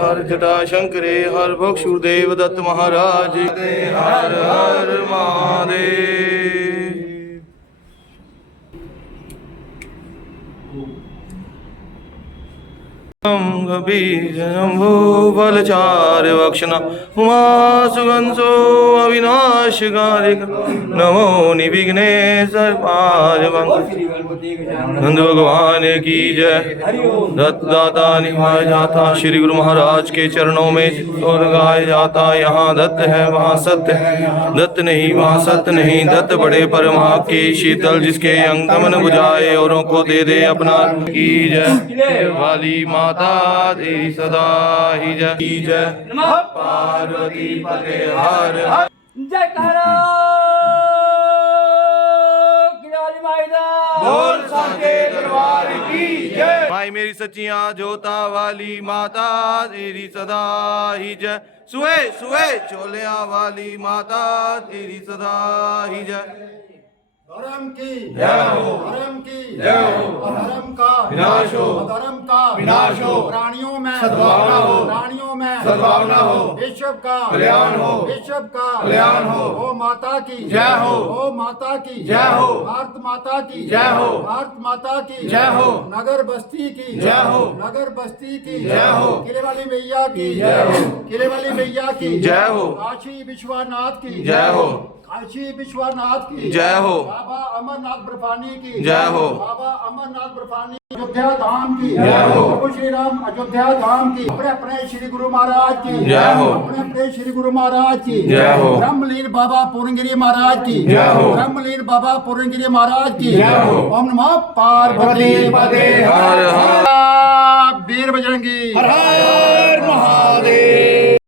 हर जटा शंकरे हर भक्षुदेव दत्त महाराज के हर हर महादेव। बीजम्भो बलचार्य वक्षण उमा सुगंसो अविनाश कारिक नमो निविघ्नेश्वर नंद भगवान की जय। दत्तदाता निभाया जाता श्री गुरु महाराज के चरणों में और गाया जाता। यहाँ दत्त है वहाँ सत्य है, दत्त नहीं वहाँ सत्य नहीं। दत्त बड़े परमा की शीतल जिसके अंग कमन बुझाए औरों को दे दे अपना की जय। वाली माता तेरी सदा ही जय की जय। पार्वती पते हर जय करो बोल सांके दरबार की जय। भाई मेरी सच्चियां जोता वाली माता तेरी सदा ही जय। सुए सुए चोलिया वाली माता तेरी सदा ही जय। धर्म की जय हो, धर्म की जय हो, अधर्म का विनाश हो, अधर्म का विनाश हो, प्राणियों में सद्भावना हो, प्राणियों में सद्भावना हो, विश्व का कल्याण हो, विश्व का कल्याण हो। ओ माता की जय हो, ओ माता की जय हो, भारत माता की जय हो, भारत माता की जय हो, नगर बस्ती की जय हो, नगर बस्ती की जय हो, किले वाली मैया की जय हो, किले वाली मैया की जय हो, काशी विश्वनाथ की जय हो, काशी विश्वनाथ की जय हो, बाबा अमरनाथ बर्फानी की जय हो, बाबा अमरनाथ बर्फानी अयोध्या धाम की जय हो, प्रभु श्री राम अयोध्या धाम की अपने अपने श्री गुरु महाराज की जय हो, अपने अपने श्री गुरु महाराज की जय हो, ब्रह्मलीन बाबा पूर्णगिरी महाराज की जय हो, ब्रह्मलीन बाबा पूर्णगिरी महाराज की जय हो। ओम नमः पार्वती हर हर वीर बजरंगी हर हर महादेव।